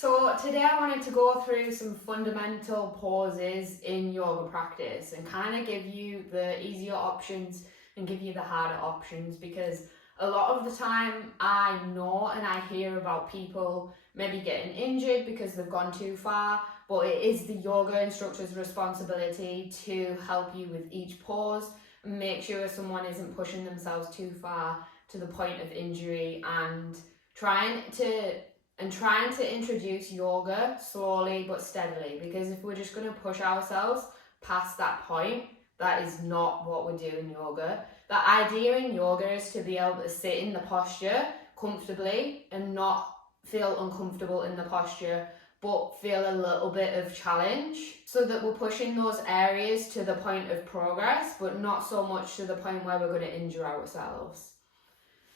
So today I wanted to go through some fundamental poses in yoga practice and kind of give you the easier options and give you the harder options, because a lot of the time I know and I hear about people maybe getting injured because they've gone too far, but it is the yoga instructor's responsibility to help you with each pose and make sure someone isn't pushing themselves too far to the point of injury, and trying to introduce yoga slowly but steadily, because if we're just going to push ourselves past that point, that is not what we do in yoga. The idea in yoga is to be able to sit in the posture comfortably and not feel uncomfortable in the posture, but feel a little bit of challenge, so that we're pushing those areas to the point of progress, but not so much to the point where we're going to injure ourselves.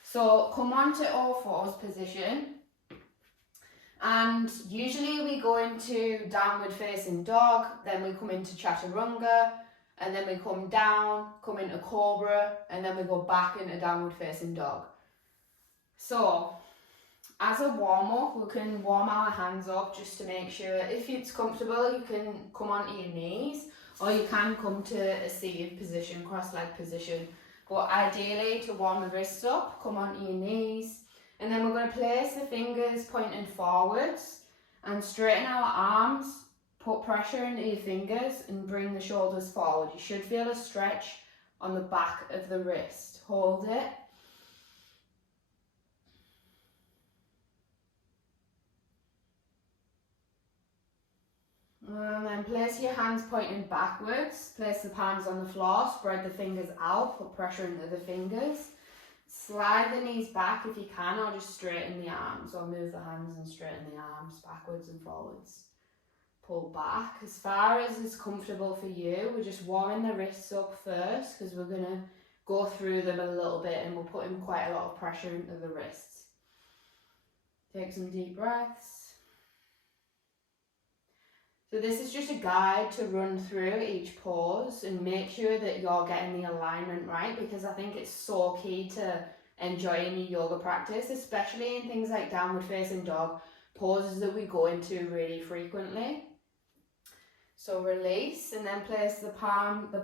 So come on to all fours position. And usually we go into downward facing dog, then we come into chaturanga, and then we come down, come into cobra, and then we go back into downward facing dog. So as a warm up, we can warm our hands up just to make sure, if it's comfortable, you can come onto your knees, or you can come to a seated position, cross-leg position. But ideally, to warm the wrists up, come onto your knees. And then we're going to place the fingers pointing forwards and straighten our arms, put pressure into your fingers and bring the shoulders forward. You should feel a stretch on the back of the wrist. Hold it. And then place your hands pointing backwards. Place the palms on the floor, spread the fingers out, put pressure into the fingers. Slide the knees back if you can, or just straighten the arms, or move the hands and straighten the arms backwards and forwards. Pull back as far as is comfortable for you. We're just warming the wrists up first, because we're going to go through them a little bit and we'll put in quite a lot of pressure into the wrists. Take some deep breaths. So this is just a guide to run through each pose and make sure that you're getting the alignment right, because I think it's so key to enjoying your yoga practice, especially in things like downward facing dog, poses that we go into really frequently. So release, and then place the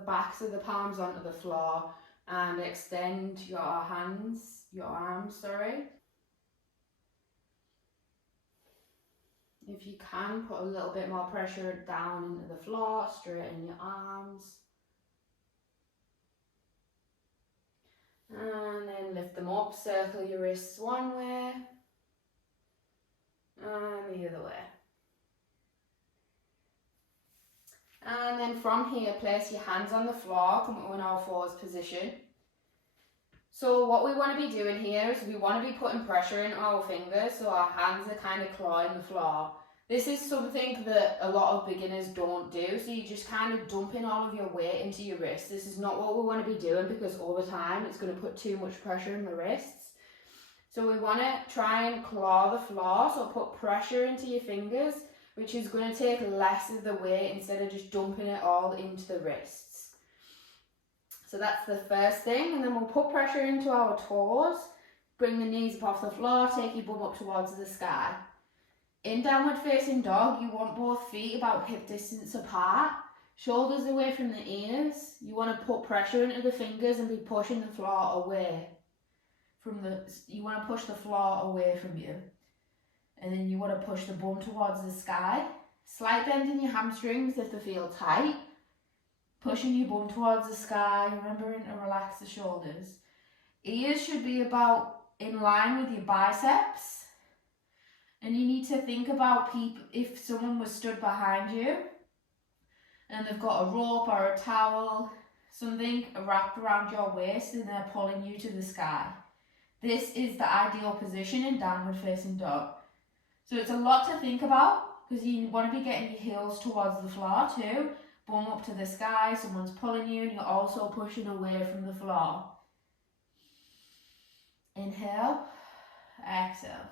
backs of the palms onto the floor and extend your arms. If you can, put a little bit more pressure down into the floor, straighten your arms. And then lift them up, circle your wrists one way and the other way. And then from here, place your hands on the floor, come to an all fours position. So what we want to be doing here is we want to be putting pressure into our fingers, so our hands are kind of clawing the floor. This is something that a lot of beginners don't do, so you just kind of dumping all of your weight into your wrists. This is not what we want to be doing, because over time it's going to put too much pressure in the wrists. So we want to try and claw the floor, so put pressure into your fingers, which is going to take less of the weight instead of just dumping it all into the wrists. So that's the first thing, and then we'll put pressure into our toes, bring the knees up off the floor, take your bum up towards the sky. In downward facing dog, you want both feet about hip distance apart, shoulders away from the ears. You want to put pressure into the fingers and be pushing the floor away you want to push the floor away from you. And then you want to push the bum towards the sky. Slight bend in your hamstrings if they feel tight. Pushing your bum towards the sky, remembering to relax the shoulders. Ears should be about in line with your biceps. And you need to think about if someone was stood behind you and they've got a rope or a towel, something wrapped around your waist, and they're pulling you to the sky. This is the ideal position in downward facing dog. So it's a lot to think about, because you want to be getting your heels towards the floor too, bum up to the sky, someone's pulling you and you're also pushing away from the floor. Inhale, exhale.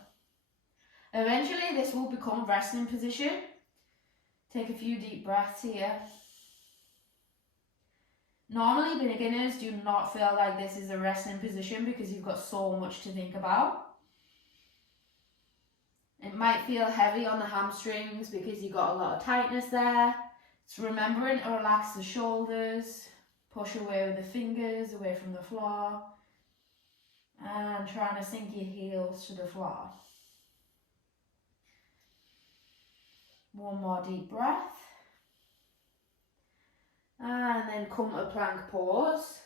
Eventually this will become resting position. Take a few deep breaths here. Normally beginners do not feel like this is a resting position because you've got so much to think about. It might feel heavy on the hamstrings because you've got a lot of tightness there. It's remembering to relax the shoulders, push away with the fingers, away from the floor, and trying to sink your heels to the floor. One more deep breath. And then come to plank pose.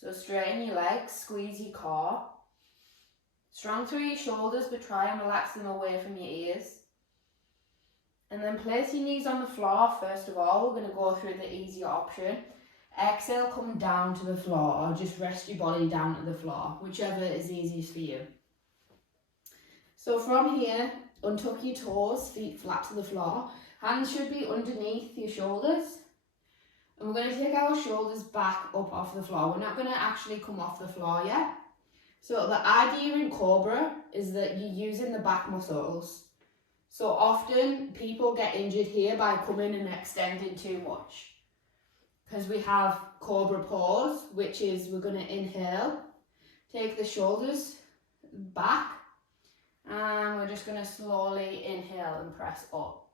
So straighten your legs, squeeze your core. Strong through your shoulders, but try and relax them away from your ears. And then place your knees on the floor. First of all, we're going to go through the easier option. Exhale, come down to the floor, or just rest your body down to the floor, whichever is easiest for you. So from here, untuck your toes, feet flat to the floor. Hands should be underneath your shoulders. And we're going to take our shoulders back up off the floor. We're not going to actually come off the floor yet. So the idea in Cobra is that you're using the back muscles. So often people get injured here by coming and extending too much. Because we have Cobra pose, which is we're going to inhale, take the shoulders back, and we're just going to slowly inhale and press up.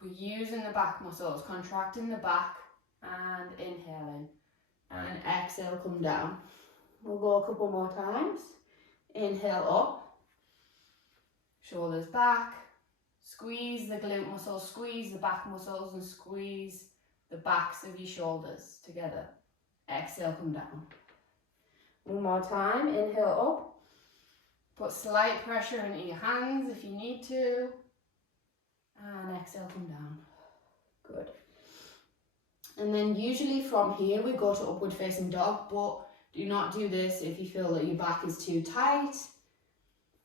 We're using the back muscles, contracting the back and inhaling. And exhale, come down. We'll go a couple more times. Inhale up, shoulders back, squeeze the glute muscles, squeeze the back muscles, and squeeze the backs of your shoulders together. Exhale, come down. One more time, inhale up. Put slight pressure into your hands if you need to. And exhale, come down. Good. And then usually from here we go to upward facing dog, but do not do this if you feel that your back is too tight.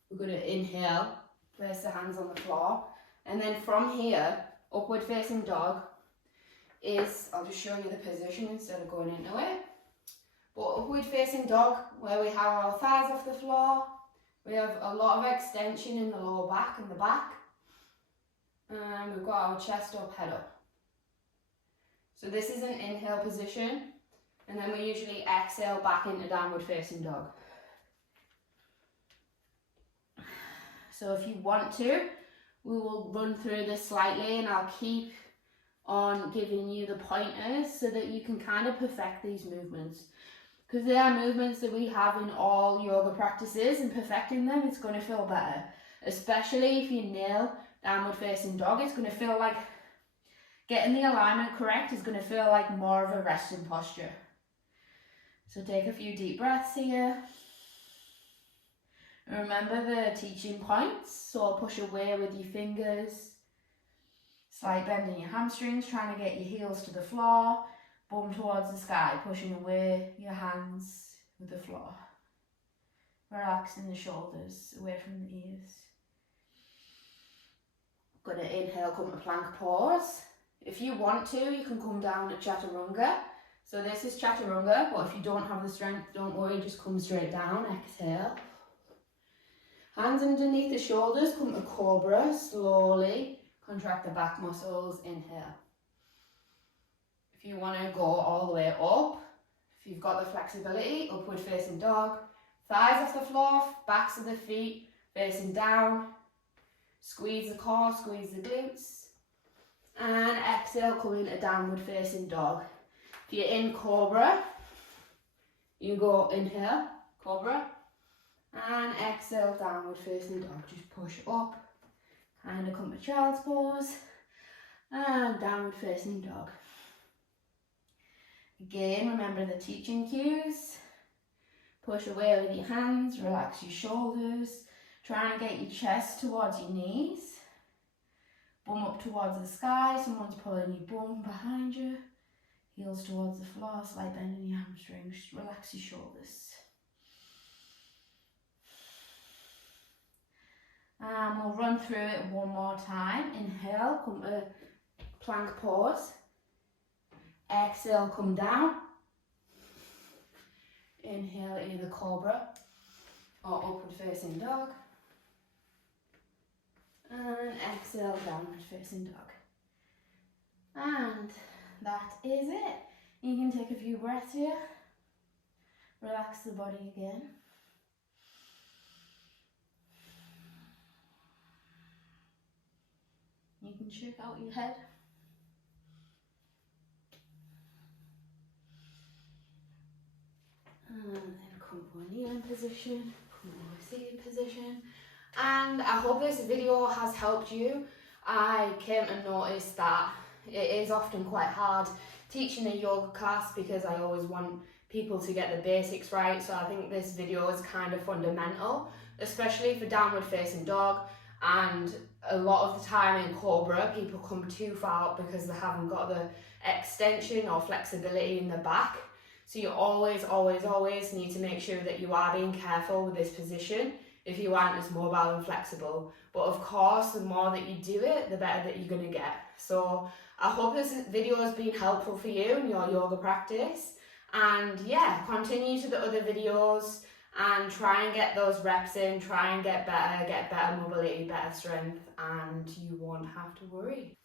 We're going to inhale, place the hands on the floor. And then from here, upward facing dog is, I'll just show you the position instead of going into it. But upward facing dog, where we have our thighs off the floor, we have a lot of extension in the lower back and the back. And we've got our chest up, head up. So this is an inhale position. And then we usually exhale back into downward facing dog. So if you want to, we will run through this slightly and I'll keep on giving you the pointers so that you can kind of perfect these movements. Because they are movements that we have in all yoga practices, and perfecting them, it's going to feel better. Especially if you nail downward facing dog, it's going to feel like getting the alignment correct is going to feel like more of a resting posture. So take a few deep breaths here. And remember the teaching points. So push away with your fingers. Slight bend in your hamstrings, trying to get your heels to the floor. Bum towards the sky, pushing away your hands with the floor. Relaxing the shoulders away from the ears. Gonna inhale, come to plank pose. If you want to, you can come down to chaturanga. So this is chaturanga, but if you don't have the strength, don't worry, just come straight down. Exhale. Hands underneath the shoulders, come to cobra, slowly. Contract the back muscles, inhale. If you want to go all the way up, if you've got the flexibility, upward facing dog. Thighs off the floor, backs of the feet facing down. Squeeze the core, squeeze the glutes. And exhale, come into downward facing dog. If you're in cobra, you go inhale, cobra. And exhale, downward facing dog. Just push up. Kind of come to child's pose. And downward facing dog. Again, remember the teaching cues. Push away with your hands, relax your shoulders. Trying to get your chest towards your knees. Bum up towards the sky, someone's pulling your bum behind you. Heels towards the floor, slight bend in your hamstrings. Just relax your shoulders. And we'll run through it one more time. Inhale, come to plank pose. Exhale, come down. Inhale, either cobra or upward facing dog. And exhale, downward facing dog. And that is it. You can take a few breaths here. Relax the body again. and shake out your head. And then come to a kneeling position, come to a seated position. And I hope this video has helped you. I came to notice that it is often quite hard teaching a yoga class because I always want people to get the basics right. So I think this video is kind of fundamental, especially for downward facing dog. And a lot of the time in Cobra, people come too far up because they haven't got the extension or flexibility in the back. So you always need to make sure that you are being careful with this position if you aren't as mobile and flexible. But of course, the more that you do it, the better that you're going to get. So I hope this video has been helpful for you in your yoga practice. And yeah, continue to the other videos and try and get those reps in, try and get better mobility, better strength, and you won't have to worry.